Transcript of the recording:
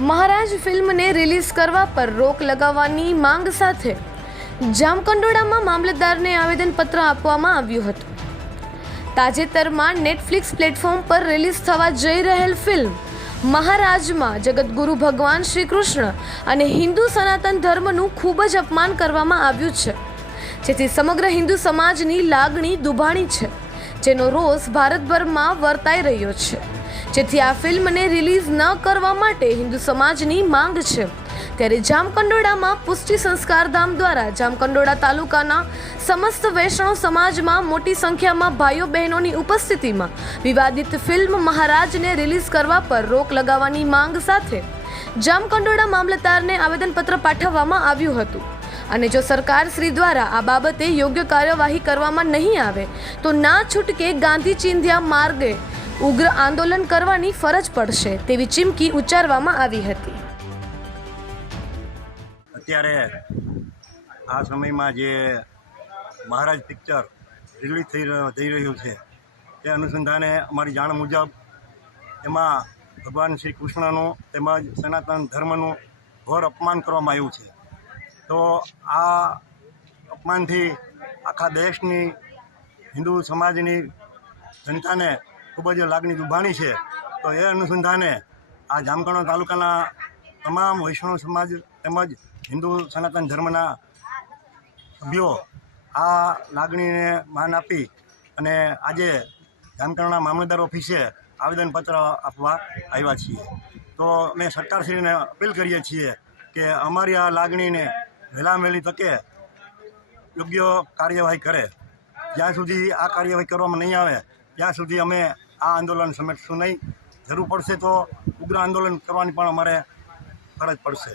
મહારાજ ફિલ્મને રિલીઝ કરવા પર રોક લગાવવાની માંગ સાથે જામકંડોળામાં મામલતદારને આવેદનપત્ર આપવામાં આવ્યું હતું. તાજેતરમાં નેટફ્લિક્સ પ્લેટફોર્મ પર રિલીઝ થવા જઈ રહેલ ફિલ્મ મહારાજમાં જગતગુરુ ભગવાન શ્રી કૃષ્ણ અને હિન્દુ સનાતન ધર્મનું ખૂબ જ અપમાન કરવામાં આવ્યું છે. જેથી સમગ્ર હિન્દુ સમાજની લાગણી દુભાણી છે, જેનો રોષ ભારતભરમાં વર્તાઈ રહ્યો છે. જેથી આ ફિલ્મને રિલીઝ ન કરવા માટે હિન્દુ સમાજની માંગ છે. ત્યારે જામકંડોળામાં પુષ્ટિ સંસ્કારધામ દ્વારા જામકંડોળા તાલુકાના સમસ્ત વૈષ્ણવ સમાજમાં મોટી સંખ્યામાં ભાઈઓ બહેનોની ઉપસ્થિતિમાં વિવાદિત ફિલ્મ મહારાજને રિલીઝ કરવા પર રોક લગાવવાની માંગ સાથે જામકંડોળા મામલતદારને આવેદનપત્ર પાઠવવામાં આવ્યું હતું. અને જો સરકાર શ્રી દ્વારા આ બાબતે યોગ્ય કાર્યવાહી કરવામાં નહીં આવે, તો ના છૂટકે ગાંધી ચિંધ્યા માર્ગે ઉગ્ર આંદોલન કરવાની ફરજ પડશે તેવી ચીમકી ઉચ્ચારવામાં આવી હતી. અત્યારે આ સમયમાં જે મહારાજ પિક્ચર રિલીઝ થઈ થઈ રહ્યું છે, તે અનુસંધાને અમારી જાણ મુજબ એમાં ભગવાન શ્રી કૃષ્ણનું તેમજ સનાતન ધર્મનું ઘોર અપમાન કરવામાં આવ્યું છે. તો આ અપમાનથી આખા દેશની હિન્દુ સમાજની જનતાને ખૂબ જ લાગણી દુભાણી છે. તો એ અનુસંધાને આ જામકણો તાલુકાના તમામ વૈષ્ણવ સમાજ તેમજ હિન્દુ સનાતન ધર્મના સભ્યો આ લાગણીને માન આપી અને આજે જામકણના મામલતદાર ઓફિસે આવેદનપત્ર આપવા આવ્યા છીએ. તો અમે સરકારશ્રીને અપીલ કરીએ છીએ કે અમારી આ લાગણીને વહેલાં તકે યોગ્ય કાર્યવાહી કરે. જ્યાં સુધી આ કાર્યવાહી કરવામાં નહીં આવે, ત્યાં સુધી અમે આ આંદોલન સમેટશું નહીં. જરૂર પડશે તો ઉગ્ર આંદોલન કરવાની પણ અમારે ફરજ પડશે.